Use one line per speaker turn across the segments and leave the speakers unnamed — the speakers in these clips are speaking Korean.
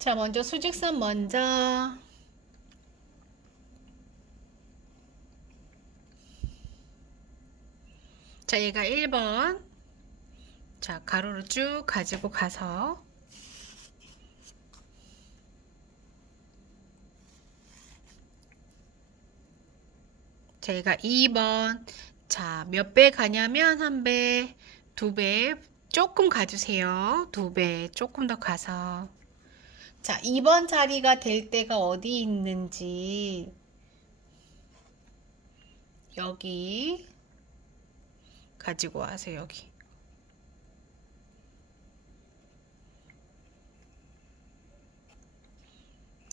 자, 먼저 수직선 먼저. 자, 얘가 1번. 자, 가로로 쭉 가지고 가서 자, 얘가 2번. 자, 몇 배 가냐면 한 배, 두 배, 조금 가주세요. 두 배, 조금 더 가서. 자, 2번 자리가 될 때가 어디 있는지. 여기 가지고 와서 여기.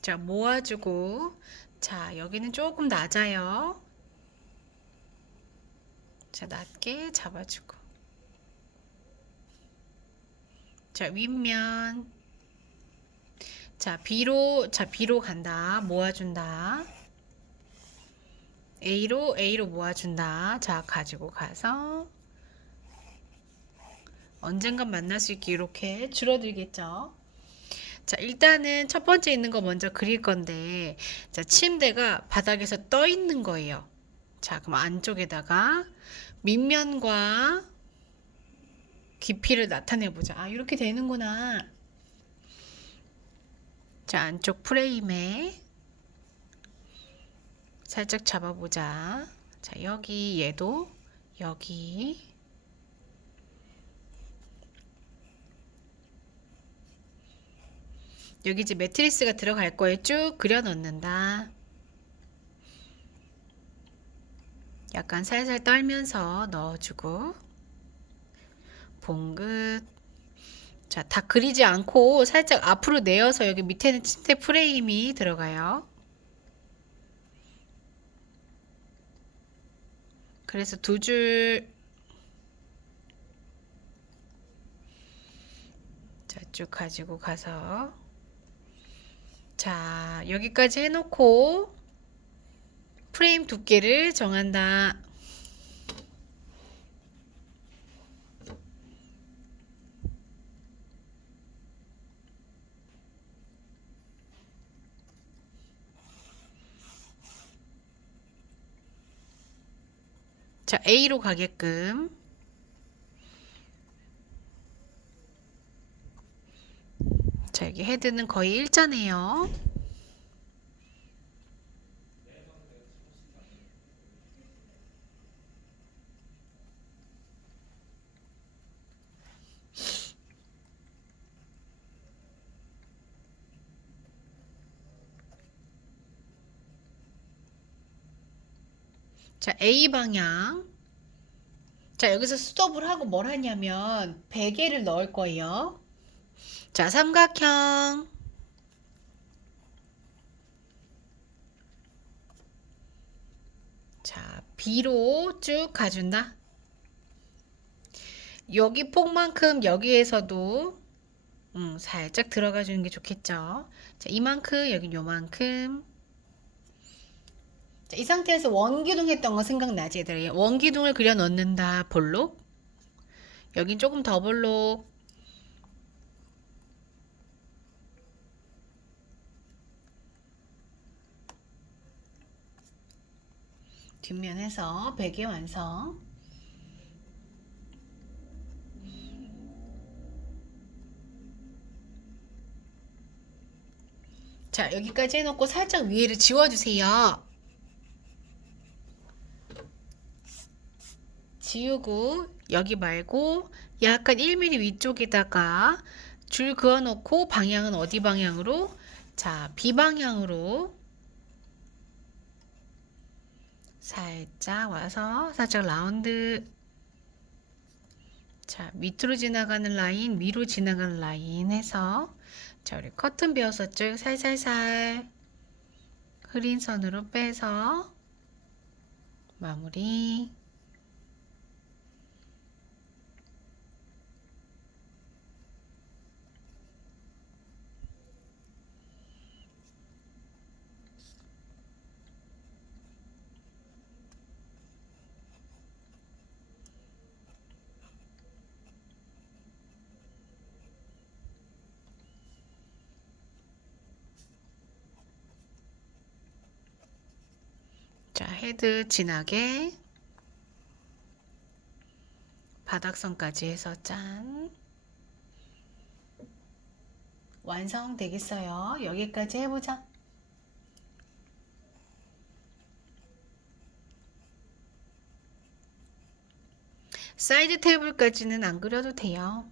자, 모아주고. 자, 여기는 조금 낮아요. 자, 낮게 잡아주고. 자, 윗면. 자, B로, 자, B로 간다. 모아준다. A로, A로 모아준다. 자, 가지고 가서. 언젠간 만날 수 있게 이렇게 줄어들겠죠. 자, 일단은 첫 번째 있는 거 먼저 그릴 건데, 자, 침대가 바닥에서 떠 있는 거예요. 자, 그럼 안쪽에다가 밑면과 깊이를 나타내 보자. 아, 이렇게 되는구나. 자, 안쪽 프레임에 살짝 잡아보자. 자, 여기 얘도 여기 여기 이제 매트리스가 들어갈 거에 쭉 그려 넣는다. 약간 살살 떨면서 넣어주고 봉긋 자, 다 그리지 않고 살짝 앞으로 내어서 여기 밑에는 침대 프레임이 들어가요. 그래서 두 줄, 자, 쭉 가지고 가서, 자, 여기까지 해놓고, 프레임 두께를 정한다. 자, A로 가게끔. 자, 여기 헤드는 거의 일자네요. 자, A 방향. 자, 여기서 스톱을 하고 뭘 하냐면 베개를 넣을 거예요. 자, 삼각형. 자, B로 쭉 가준다. 여기 폭만큼 여기에서도 음, 살짝 들어가 주는 게 좋겠죠. 자, 이만큼, 여긴 요만큼. 자, 이 상태에서 원기둥 했던 거 생각나지 얘들아? 원기둥을 그려 넣는다. 볼록. 여긴 조금 더 볼록. 뒷면에서 베개 완성. 자, 여기까지 해놓고 살짝 위에를 지워주세요. 지우고 여기 말고 약간 1mm 위쪽에다가 줄 그어 놓고 방향은 어디 방향으로? 자, B 방향으로 살짝 와서 살짝 라운드 자, 밑으로 지나가는 라인, 위로 지나가는 라인 해서 자, 우리 커튼 배웠었죠? 살살살 흐린 선으로 빼서 마무리 자, 헤드 진하게 바닥선까지 해서 짠. 완성되겠어요. 여기까지 해보자. 사이드 테이블까지는 안 그려도 돼요.